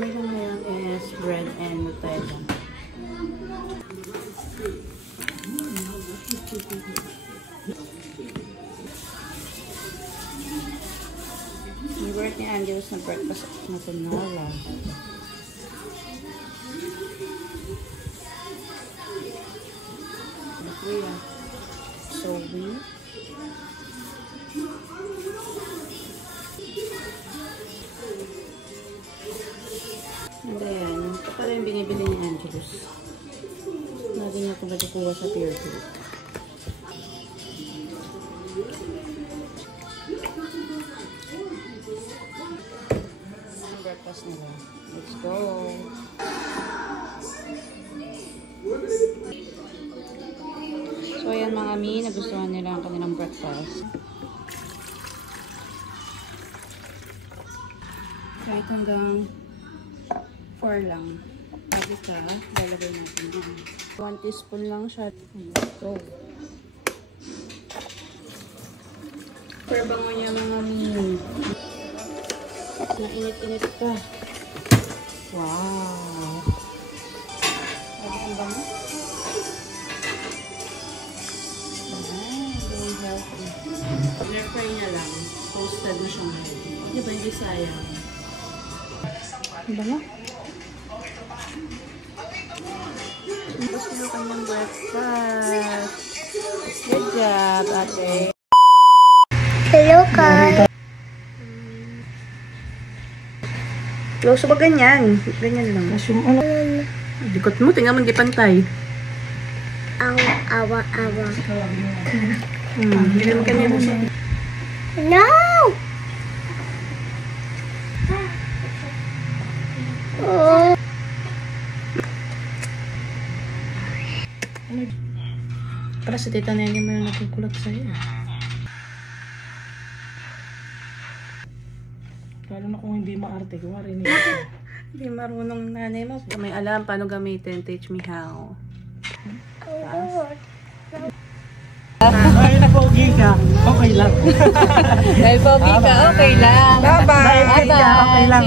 Ito ngayon is bread and Nutella. Yung work ni Angelus na breakfast na tinola. Kuya. So we. And ayan, ito pala yung binibili ni Angelus. Natin na kung kuha sa Pure Food. Ang breakfast nila. Let's go! So ayan mga mi, nagustuhan nila ang kanilang breakfast. Kahit hanggang 4 lang. Lagi ka, lalagay natin din. 1 teaspoon lang siya. Go. Super bango niya mga mi. Nainit-init ka. Wow. Lagi ang bango. Very healthy. Air-fry na lang. Toasted na siyang healthy. Di ba hindi sayang? Ang bango. Tapos na yung kanyang breakfast. Good job, ate. Hello, Kai. Close ba ganyan? Ganyan lang. Yung ano? Dikot mo, tingnan mo, hindi pantay. Awa. Hindi mo kanya mo siya. No! Oh. Para sa tita na hindi mo yung nakukulat sa'yo. Lalo na kung hindi maarte, kung marinig. Hindi marunong nanay mo. May alam paano gamitin. Teach me how. Dahil pogi ka, okay lang. Dahil pogi ka, okay lang. Bye-bye. Dahil pogi ka, okay lang.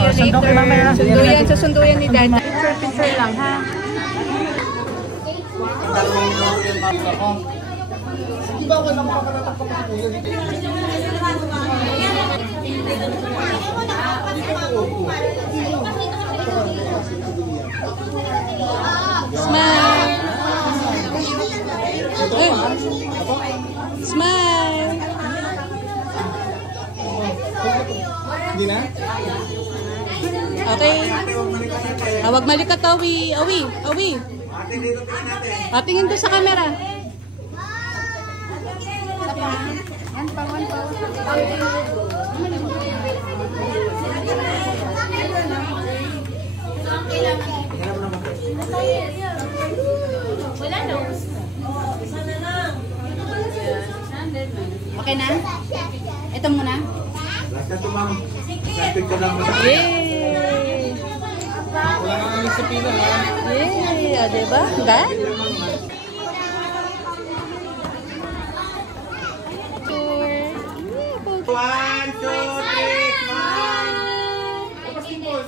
See you later. Susunduyan ni Dad. Picture lang, ha? Smile! Smile! Hindi na? Okay. Huwag malikat, awi. Tingin ko sa camera. Okay na? Ito muna. Yay! Wala nang alis sa pila. Yay! O, diba? Done? One, two, three,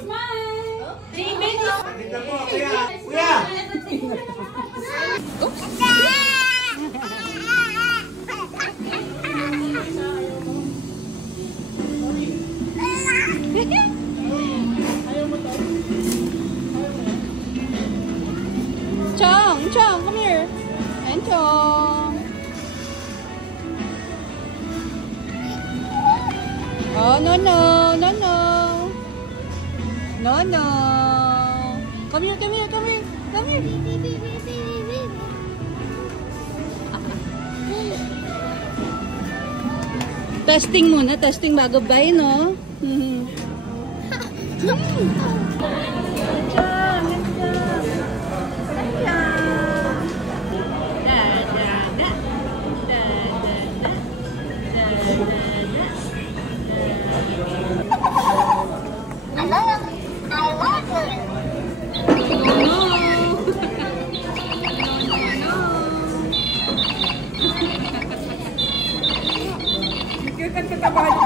smile! Kuya! Chong, come here. And Chong. Oh, no. Come here. Testing muna, bago buy, no? Trabaho